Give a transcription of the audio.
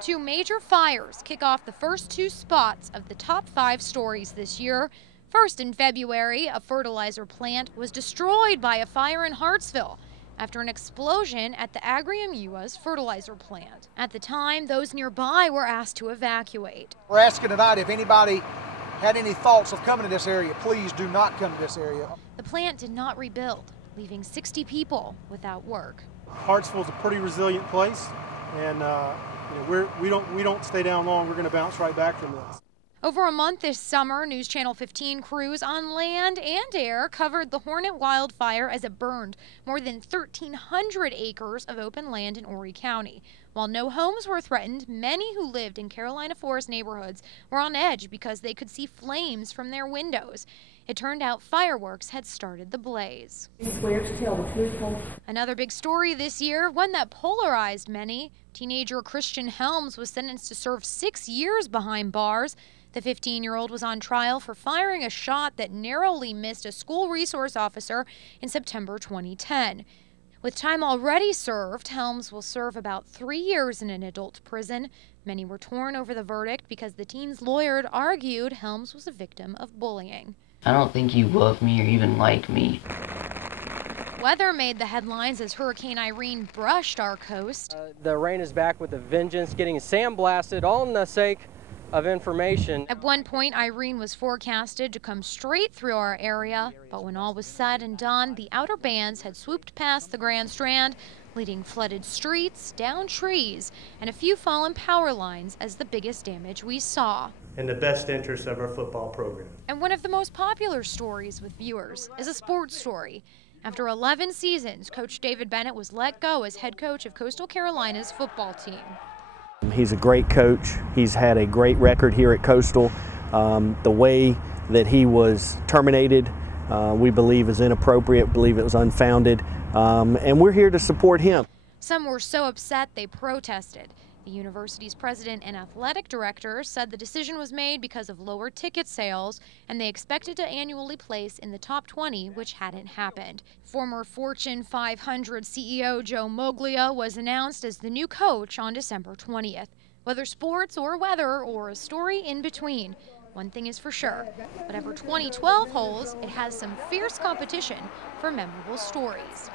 Two major fires kick off the first two spots of the top 5 stories this year. First, in February, a fertilizer plant was destroyed by a fire in Hartsville after an explosion at the Agrium US fertilizer plant. At the time, those nearby were asked to evacuate. We're asking tonight if anybody had any thoughts of coming to this area, please do not come to this area. The plant did not rebuild, leaving 60 people without work. Hartsville's a pretty resilient place, and we don't stay down long. We're going to bounce right back from this. Over a month this summer, News Channel 15 crews on land and air covered the Hornet wildfire as it burned more than 1,300 acres of open land in Horry County. While no homes were threatened, many who lived in Carolina Forest neighborhoods were on edge because they could see flames from their windows. It turned out fireworks had started the blaze. I swear to tell the truth. Another big story this year, one that polarized many. Teenager Christian Helms was sentenced to serve 6 years behind bars. The 15-year-old was on trial for firing a shot that narrowly missed a school resource officer in September 2010. With time already served, Helms will serve about 3 years in an adult prison. Many were torn over the verdict because the teen's lawyer argued Helms was a victim of bullying. I don't think you love me or even like me. Weather made the headlines as Hurricane Irene brushed our coast. The rain is back with a vengeance, getting sandblasted, all in the sake of information. At one point, Irene was forecasted to come straight through our area, but when all was said and done, the outer bands had swooped past the Grand Strand, leading flooded streets, down trees, and a few fallen power lines as the biggest damage we saw. In the best interest of our football program. And one of the most popular stories with viewers is a sports story. After 11 seasons, Coach David Bennett was let go as head coach of Coastal Carolina's football team. He's a great coach. He's had a great record here at Coastal. The way that he was terminated, we believe is inappropriate, believe it was unfounded, and we're here to support him. Some were so upset they protested. The university's president and athletic director said the decision was made because of lower ticket sales, and they expected to annually place in the top 20, which hadn't happened. Former Fortune 500 CEO Joe Moglia was announced as the new coach on December 20th. Whether sports or weather or a story in between, one thing is for sure, whatever 2012 holds, it has some fierce competition for memorable stories.